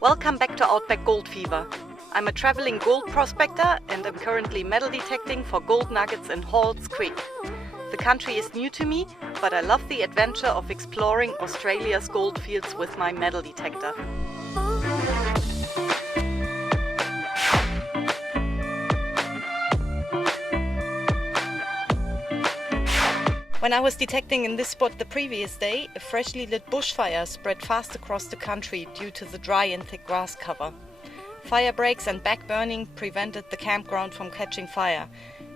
Welcome back to Outback Gold Fever. I'm a traveling gold prospector and I'm currently metal detecting for gold nuggets in Halls Creek. The country is new to me, but I love the adventure of exploring Australia's gold fields with my metal detector. When I was detecting in this spot the previous day, a freshly lit bushfire spread fast across the country due to the dry and thick grass cover. Fire breaks and backburning prevented the campground from catching fire,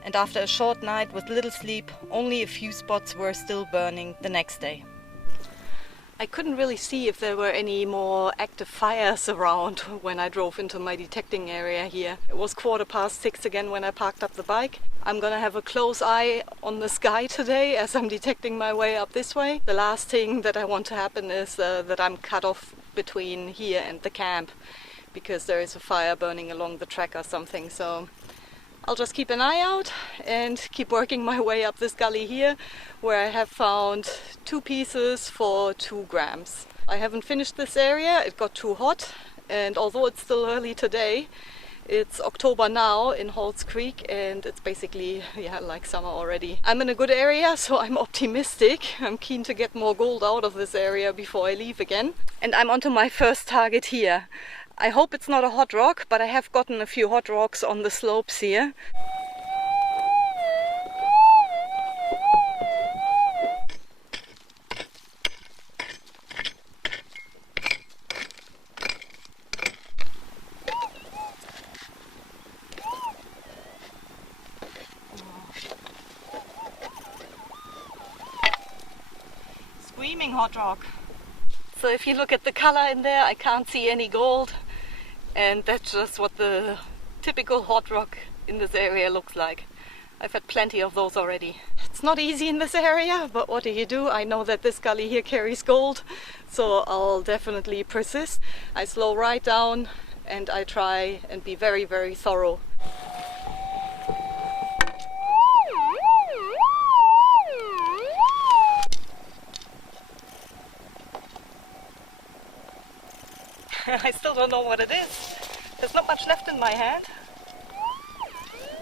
and after a short night with little sleep, only a few spots were still burning the next day. I couldn't really see if there were any more active fires around when I drove into my detecting area here. It was 6:15 again when I parked up the bike. I'm gonna have a close eye on the sky today as I'm detecting my way up this way. The last thing that I want to happen is that I'm cut off between here and the camp because there is a fire burning along the track or something. So I'll just keep an eye out and keep working my way up this gully here, where I have found 2 pieces for 2 grams. I haven't finished this area, it got too hot, and although it's still early today, it's October now in Halls Creek and it's basically, like summer already. I'm in a good area, so I'm optimistic. I'm keen to get more gold out of this area before I leave again. And I'm onto my first target here. I hope it's not a hot rock, but I have gotten a few hot rocks on the slopes here. Screaming hot rock. So if you look at the color in there, I can't see any gold, and that's just what the typical hot rock in this area looks like. I've had plenty of those already. It's not easy in this area, but what do? I know that this gully here carries gold, so I'll definitely persist. I slow right down and I try and be very, very thorough. I still don't know what it is. There's not much left in my hand.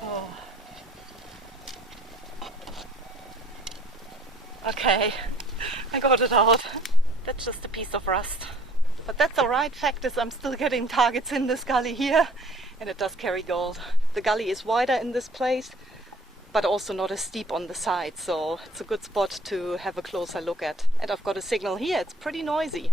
Oh. Okay, I got it out. That's just a piece of rust. But that's alright. Fact is, I'm still getting targets in this gully here, and it does carry gold. The gully is wider in this place, but also not as steep on the side, so it's a good spot to have a closer look at. And I've got a signal here. It's pretty noisy.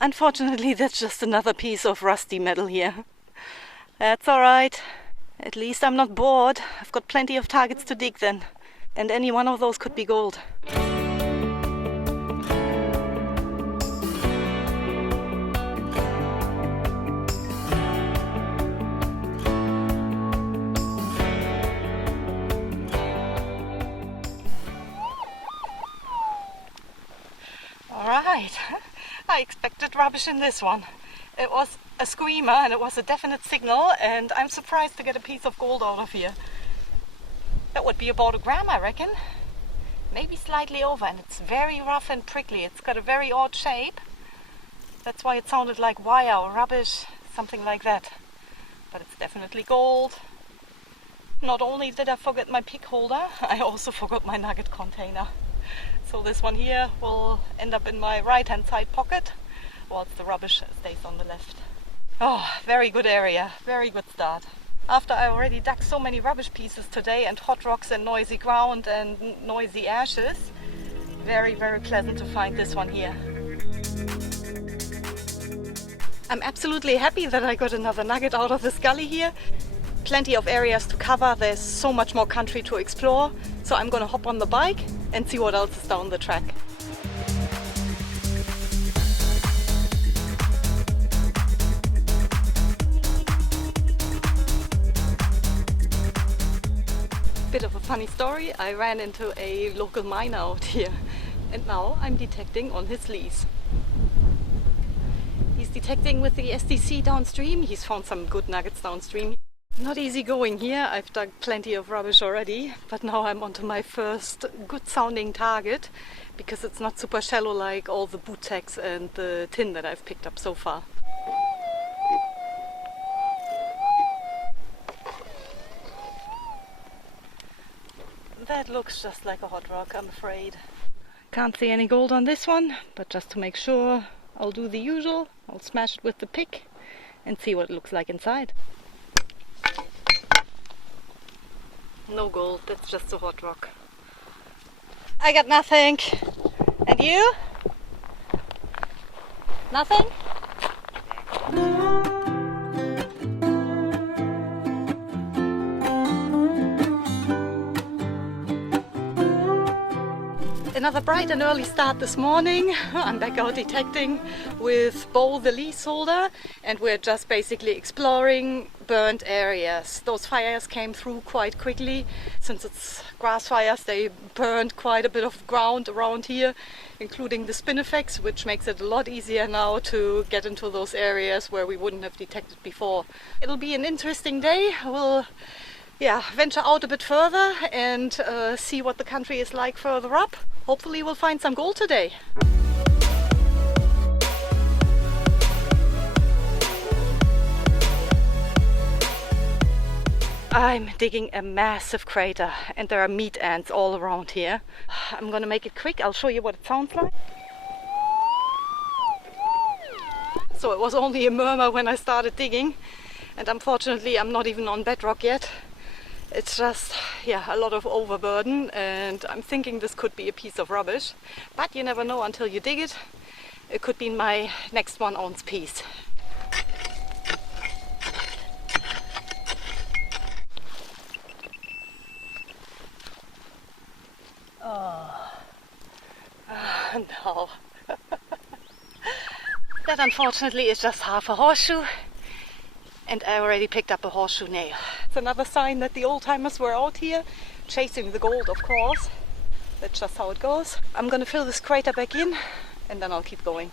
Unfortunately, that's just another piece of rusty metal here. That's alright. At least I'm not bored. I've got plenty of targets to dig then. And any one of those could be gold. Alright. I expected rubbish in this one. It was a screamer and it was a definite signal, and I'm surprised to get a piece of gold out of here. That would be about 1 gram, I reckon. Maybe slightly over, and it's very rough and prickly. It's got a very odd shape. That's why it sounded like wire or rubbish, something like that. But it's definitely gold. Not only did I forget my pick holder, I also forgot my nugget container. So this one here will end up in my right hand side pocket, whilst the rubbish stays on the left. Oh, very good area, very good start. After I already dug so many rubbish pieces today, and hot rocks and noisy ground and noisy ashes, very, very pleasant to find this one here. I'm absolutely happy that I got another nugget out of this gully here. Plenty of areas to cover, there's so much more country to explore, so I'm gonna hop on the bike and see what else is down the track. Bit of a funny story, I ran into a local miner out here and now I'm detecting on his lease. He's He's detecting with the SDC downstream. He's found some good nuggets downstream. Not easy going here. I've dug plenty of rubbish already, but now I'm onto my first good sounding target because it's not super shallow like all the boot tacks and the tin that I've picked up so far. That looks just like a hot rock, I'm afraid. Can't see any gold on this one, but just to make sure, I'll do the usual. I'll smash it with the pick and see what it looks like inside. No gold, that's just a hot rock. I got nothing. And you? Nothing? Another bright and early start this morning. I'm back out detecting with Beau, the leaseholder, and we're just basically exploring burnt areas. Those fires came through quite quickly. Since it's grass fires, they burned quite a bit of ground around here, including the spinifex, which makes it a lot easier now to get into those areas where we wouldn't have detected before. It'll be an interesting day. We'll venture out a bit further and see what the country is like further up. Hopefully we'll find some gold today. I'm digging a massive crater and there are meat ants all around here. I'm gonna make it quick. I'll show you what it sounds like. So it was only a murmur when I started digging, and unfortunately I'm not even on bedrock yet. It's just, a lot of overburden, and I'm thinking this could be a piece of rubbish. But you never know until you dig it. It could be my next 1 ounce piece. No. That unfortunately is just half a horseshoe. And I already picked up a horseshoe nail. It's another sign that the old-timers were out here, chasing the gold, of course. That's just how it goes. I'm gonna fill this crater back in, and then I'll keep going.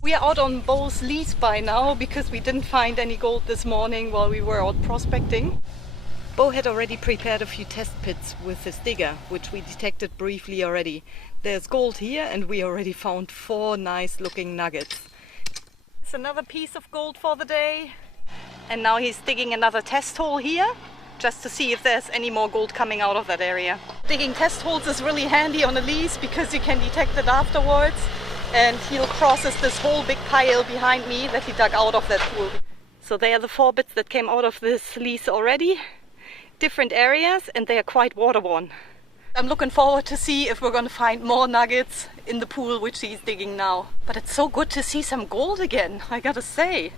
We are out on Beau's lease by now, because we didn't find any gold this morning while we were out prospecting. Beau had already prepared a few test pits with his digger, which we detected briefly already. There's gold here, and we already found 4 nice looking nuggets. It's another piece of gold for the day. And now he's digging another test hole here, just to see if there's any more gold coming out of that area. Digging test holes is really handy on a lease because you can detect it afterwards. And he'll process this whole big pile behind me that he dug out of that pool. So they are the 4 bits that came out of this lease already. Different areas, and they are quite waterborne. I'm looking forward to see if we're going to find more nuggets in the pool which he's digging now. But it's so good to see some gold again, I gotta say.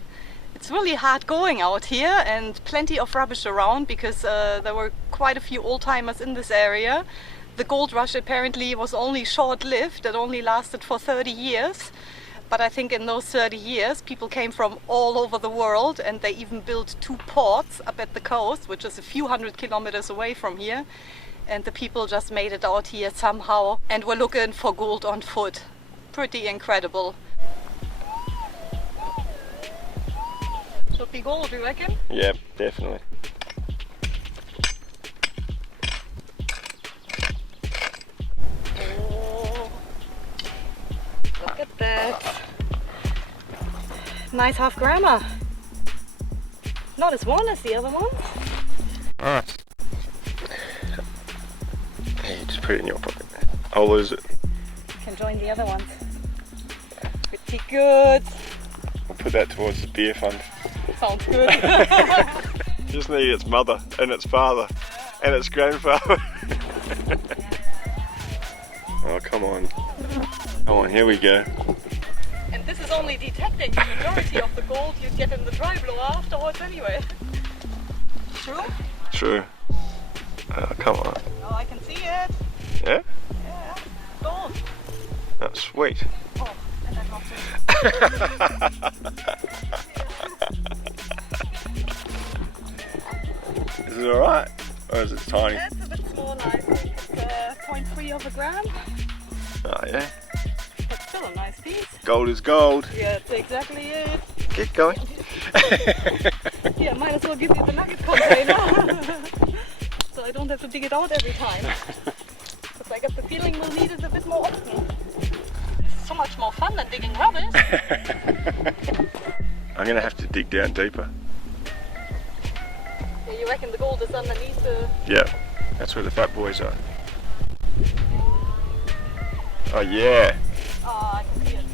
It's really hard going out here, and plenty of rubbish around because there were quite a few old-timers in this area. The gold rush apparently was only short-lived. It only lasted for 30 years. But I think in those 30 years, people came from all over the world, and they even built 2 ports up at the coast, which is a few hundred kilometers away from here. And the people just made it out here somehow and were looking for gold on foot. Pretty incredible. Should be gold, you reckon? Yeah, definitely. Look at that. Nice half grammer. Not as worn as the other ones. Alright. Hey, just put it in your pocket. I'll lose it. You can join the other ones. Pretty good. We'll put that towards the beer fund. Sounds good. Just need its mother and its father and its grandfather. Oh, come on. Come on, here we go. And this is only detecting the majority of the gold you'd get in the dry blower afterwards anyway. True? True. Oh, come on. Oh, I can see it. Yeah? Yeah. Gold. That's sweet. Oh, and I lost it. Is it alright? Or is it tiny? It's a bit smaller. I think it's 0.3 of a gram. Oh yeah. But still a nice piece. Gold is gold. Yeah, that's exactly it. Get going. Yeah, might as well give you the nugget container. So I don't have to dig it out every time. Because I get the feeling we'll need it a bit more often. It's so much more fun than digging rubbish. I'm gonna have to dig down deeper. Yeah, you reckon the gold is underneath the... Yeah, that's where the fat boys are. Oh yeah. Oh, I can see it.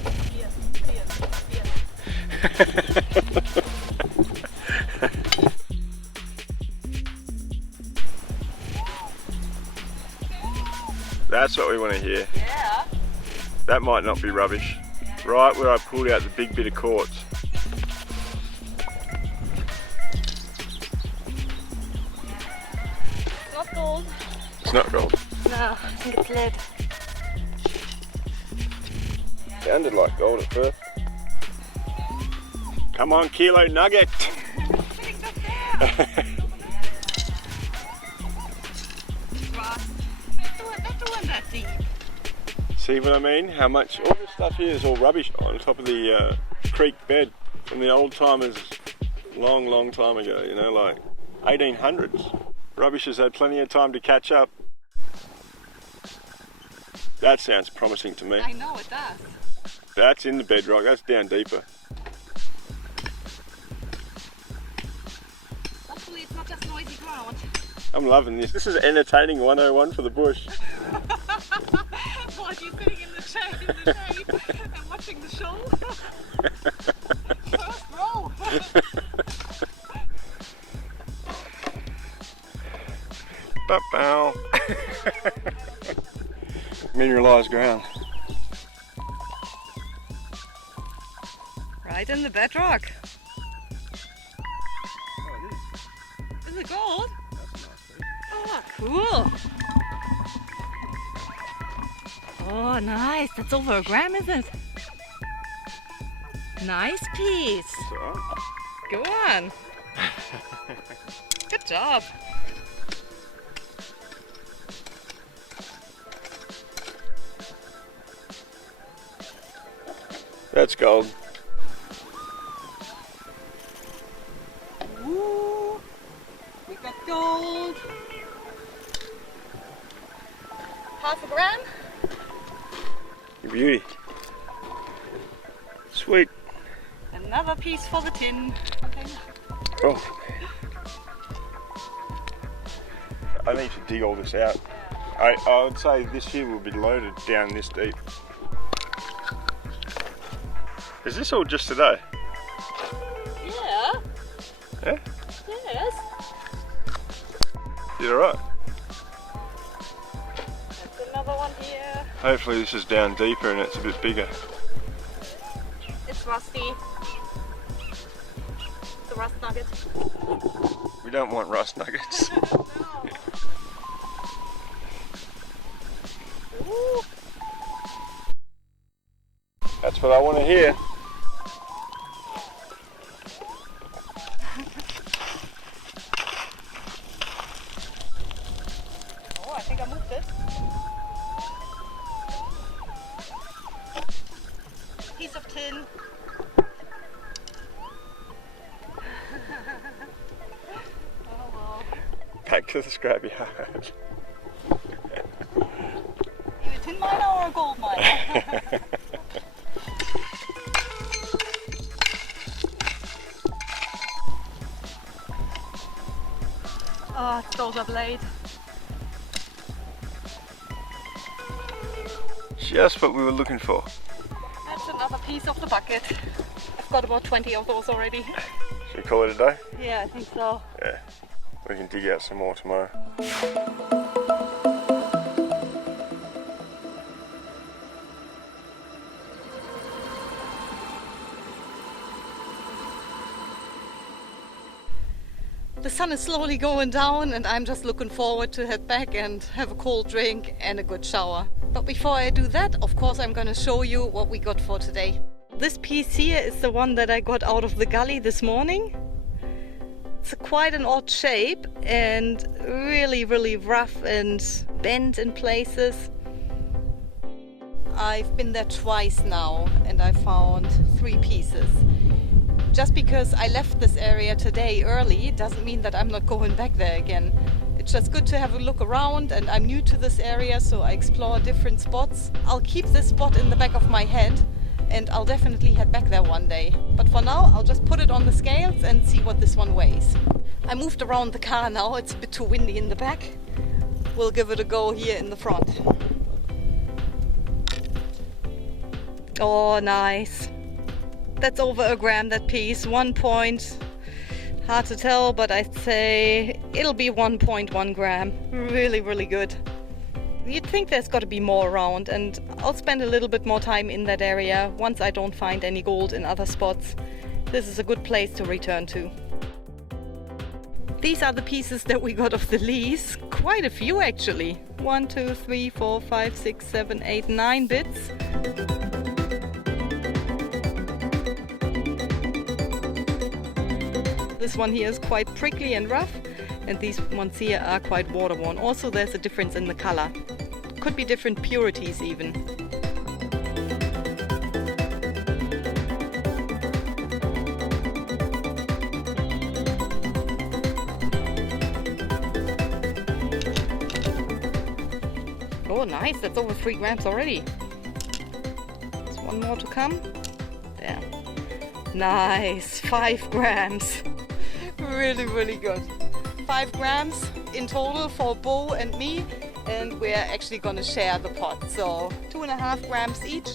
That's what we want to hear. Yeah. That might not be rubbish. Right where I pulled out the big bit of quartz. It's not gold. It's not gold. No, I think it's lead. Sounded like gold at first. Come on, kilo nugget. Not doing that deep. See what I mean? How much all this stuff here is all rubbish on top of the creek bed from the old timers, long time ago. You know, like 1800s. Rubbish has had plenty of time to catch up. That sounds promising to me. I know it does. That's in the bedrock. That's down deeper. Hopefully it's not just noisy ground. I'm loving this. This is entertaining 101 for the bush. What, you sitting in the shade and watching the show? First row. Bow. Mineralised ground. Right in the bedrock. Oh, it is. Is it gold? That's a nice piece. Oh, cool. Oh, nice. That's over a gram, is it? Nice piece. It's all right. Go on. Good job. That's gold. Ooh, we got gold. Half a gram. Your beauty. Sweet. Another piece for the tin. Oh. I need to dig all this out. I would say this here will be loaded down this deep. Is this all just today? Yeah. Yeah? Yes. You alright? That's another one here. Hopefully this is down deeper and it's a bit bigger. It's rusty. It's a rust nugget. We don't want rust nuggets. No. Ooh. That's what I want to hear. Oh, I think I moved it. Piece of tin. Oh well. Back to the scrapyard. You a tin miner or a gold miner? Oh, those are blade. Just what we were looking for. That's another piece of the bucket. I've got about 20 of those already. Should we call it a day? Yeah, I think so. Yeah. We can dig out some more tomorrow. The sun is slowly going down and I'm just looking forward to head back and have a cold drink and a good shower. But before I do that, of course I'm gonna show you what we got for today. This piece here is the one that I got out of the gully this morning. It's quite an odd shape and really rough and bent in places. I've been there twice now and I found 3 pieces. Just because I left this area today early doesn't mean that I'm not going back there again. It's just good to have a look around, and I'm new to this area, so I explore different spots. I'll keep this spot in the back of my head and I'll definitely head back there one day. But for now, I'll just put it on the scales and see what this one weighs. I moved around the car now, it's a bit too windy in the back. We'll give it a go here in the front. Oh, nice. That's over a gram, that piece. 1 point. Hard to tell, but I'd say it'll be 1.1 gram. Really, really good. You'd think there's got to be more around, and I'll spend a little bit more time in that area once I don't find any gold in other spots. This is a good place to return to. These are the pieces that we got off the lease. Quite a few actually. 1, 2, 3, 4, 5, 6, 7, 8, 9 bits. This one here is quite prickly and rough, and these ones here are quite water-worn. Also, there's a difference in the color. Could be different purities even. Oh, nice, that's over 3 grams already. There's one more to come. There. Nice, 5 grams. Really, really good. 5 grams in total for Beau and me, and we're actually gonna share the pot. So 2.5 grams each,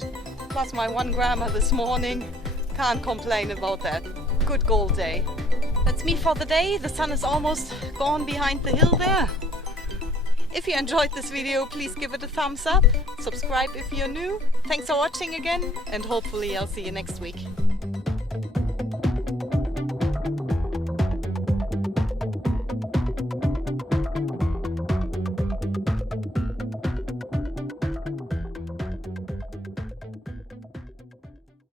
plus my 1 grammer this morning. Can't complain about that. Good gold day. That's me for the day. The sun is almost gone behind the hill there. If you enjoyed this video, please give it a thumbs up. Subscribe if you're new. Thanks for watching again, and hopefully I'll see you next week.